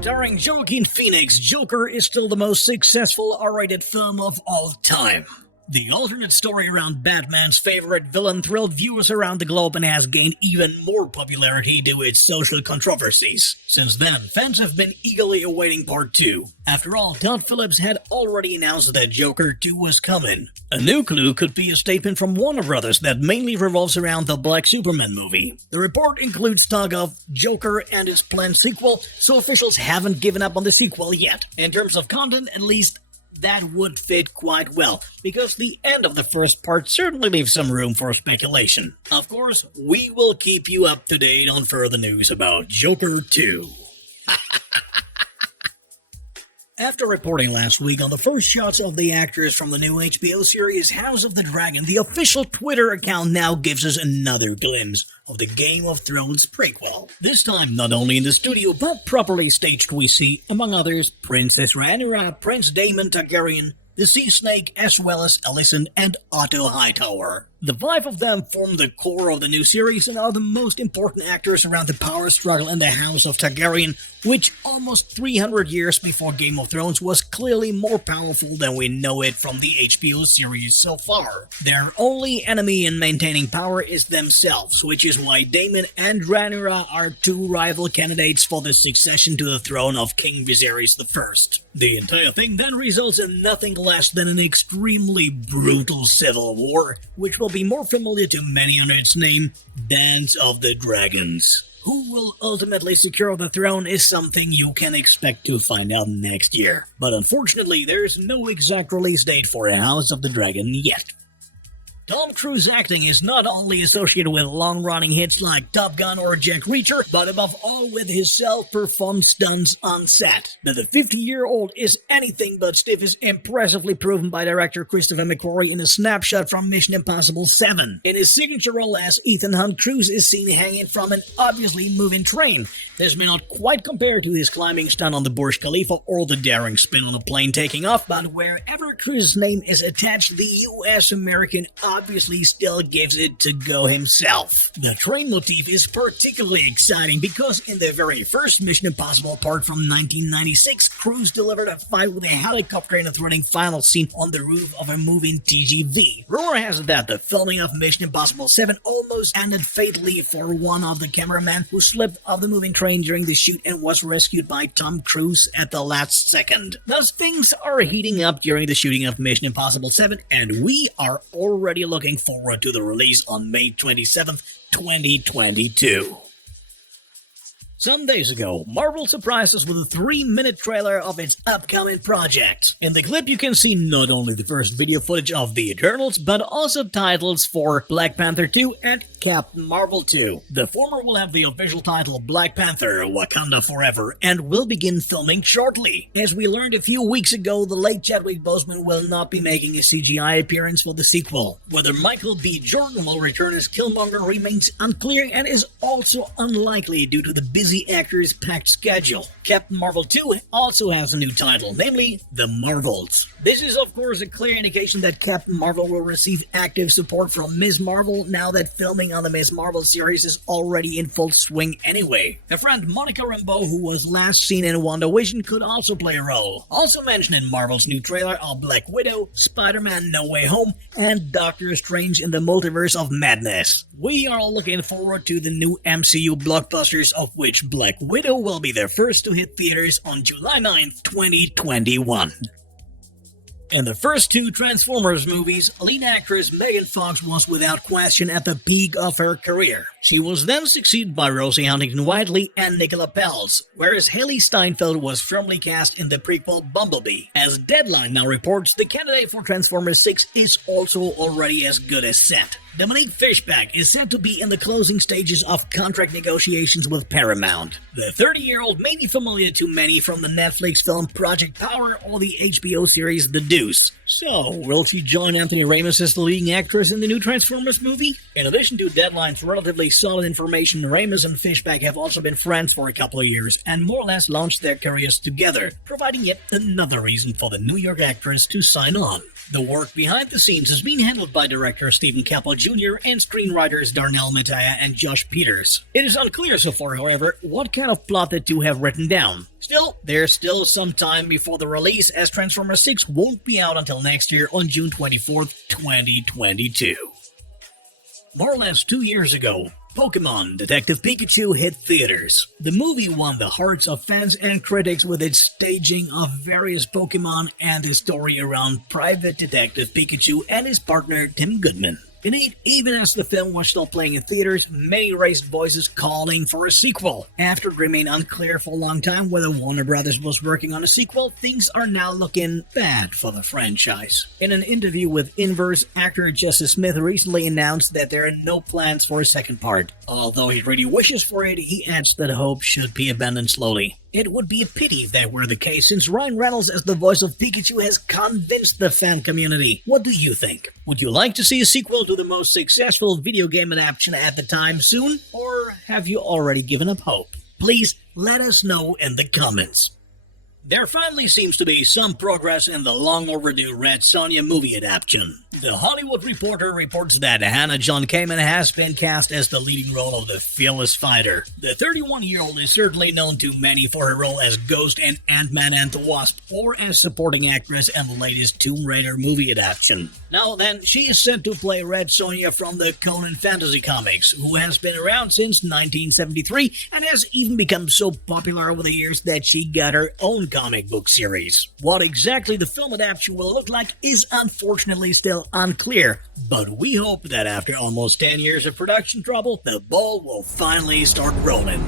Starring Joaquin Phoenix, Joker is still the most successful R-rated film of all time. The alternate story around Batman's favorite villain thrilled viewers around the globe and has gained even more popularity due to its social controversies. Since then, fans have been eagerly awaiting Part 2. After all, Todd Phillips had already announced that Joker 2 was coming. A new clue could be a statement from Warner Brothers that mainly revolves around the Black Superman movie. The report includes talk of Joker and its planned sequel, so officials haven't given up on the sequel yet. In terms of content, at least, that would fit quite well, because the end of the first part certainly leaves some room for speculation. Of course, we will keep you up to date on further news about Joker 2. After reporting last week on the first shots of the actors from the new HBO series House of the Dragon, the official Twitter account now gives us another glimpse of the Game of Thrones prequel. This time, not only in the studio, but properly staged, we see, among others, Princess Rhaenyra, Prince Daemon Targaryen, the Sea Snake, as well as Alicent and Otto Hightower. The five of them form the core of the new series and are the most important actors around the power struggle in the House of Targaryen, which almost 300 years before Game of Thrones was clearly more powerful than we know it from the HBO series so far. Their only enemy in maintaining power is themselves, which is why Daemon and Rhaenyra are two rival candidates for the succession to the throne of King Viserys I. The entire thing then results in nothing less than an extremely brutal civil war, which will be more familiar to many under its name, Dance of the Dragons. Who will ultimately secure the throne is something you can expect to find out next year. But unfortunately, there's no exact release date for House of the Dragon yet. Tom Cruise acting is not only associated with long-running hits like Top Gun or Jack Reacher, but above all with his self-performed stunts on set. That the 50-year-old is anything but stiff is impressively proven by director Christopher McQuarrie in a snapshot from Mission Impossible 7. In his signature role as Ethan Hunt, Cruise is seen hanging from an obviously moving train. This may not quite compare to his climbing stunt on the Burj Khalifa or the daring spin on a plane taking off, but wherever Cruise's name is attached, the US-American obviously still gives it to go himself. The train motif is particularly exciting because in the very first Mission Impossible part from 1996, Cruise delivered a fight with a helicopter in a thrilling final scene on the roof of a moving TGV. Rumor has it that the filming of Mission Impossible 7 almost ended fatally for one of the cameramen who slipped off the moving train during the shoot and was rescued by Tom Cruise at the last second. Thus, things are heating up during the shooting of Mission Impossible 7, and we are already looking forward to the release on May 27th, 2022. Some days ago, Marvel surprised us with a 3-minute trailer of its upcoming project. In the clip, you can see not only the first video footage of the Eternals, but also titles for Black Panther 2 and Captain Marvel 2. The former will have the official title Black Panther: Wakanda Forever and will begin filming shortly. As we learned a few weeks ago, the late Chadwick Boseman will not be making a CGI appearance for the sequel. Whether Michael B. Jordan will return as Killmonger remains unclear and is also unlikely due to the busy actor's packed schedule. Captain Marvel 2 also has a new title, namely The Marvels. This is of course a clear indication that Captain Marvel will receive active support from Ms. Marvel now that filming on the Ms. Marvel series is already in full swing anyway. Her friend Monica Rambeau, who was last seen in WandaVision, could also play a role. Also mentioned in Marvel's new trailer are Black Widow, Spider-Man No Way Home, and Doctor Strange in the Multiverse of Madness. We are looking forward to the new MCU blockbusters, of which Black Widow will be the first to hit theaters on July 9th, 2021. In the first two Transformers movies, lead actress Megan Fox was without question at the peak of her career. She was then succeeded by Rosie Huntington-Whiteley and Nicola Peltz, whereas Haley Steinfeld was firmly cast in the prequel Bumblebee. As Deadline now reports, the candidate for Transformers 6 is also already as good as set. Dominique Fishback is said to be in the closing stages of contract negotiations with Paramount. The 30-year-old may be familiar to many from the Netflix film Project Power or the HBO series The Deuce. So, will she join Anthony Ramos as the leading actress in the new Transformers movie? In addition to Deadline's relatively solid information, Ramos and Fishback have also been friends for a couple of years and more or less launched their careers together, providing yet another reason for the New York actress to sign on. The work behind the scenes is being handled by director Stephen Caple Jr. and screenwriters Darnell Mattia and Josh Peters. It is unclear so far, however, what kind of plot the two have written down. Still, there's still some time before the release, as Transformers 6 won't be out until next year on June 24th, 2022. More or less 2 years ago, Pokémon Detective Pikachu hit theaters. The movie won the hearts of fans and critics with its staging of various Pokémon and the story around Private Detective Pikachu and his partner Tim Goodman. Indeed, even as the film was still playing in theaters, many raised voices calling for a sequel. After it remained unclear for a long time whether Warner Brothers was working on a sequel, things are now looking bad for the franchise. In an interview with Inverse, actor Justice Smith recently announced that there are no plans for a second part. Although he really wishes for it, he adds that hope should be abandoned slowly. It would be a pity if that were the case, since Ryan Reynolds as the voice of Pikachu has convinced the fan community. What do you think? Would you like to see a sequel to the most successful video game adaptation at the time soon? Or have you already given up hope? Please let us know in the comments. There finally seems to be some progress in the long-overdue Red Sonja movie adaptation. The Hollywood Reporter reports that Hannah John Kamen has been cast as the leading role of the fearless fighter. The 31-year-old is certainly known to many for her role as Ghost in Ant-Man and the Wasp, or as supporting actress in the latest Tomb Raider movie adaptation. Now then, she is set to play Red Sonja from the Conan Fantasy Comics, who has been around since 1973 and has even become so popular over the years that she got her own comic book series. What exactly the film adaptation will look like is unfortunately still unclear, but we hope that after almost 10 years of production trouble, the ball will finally start rolling.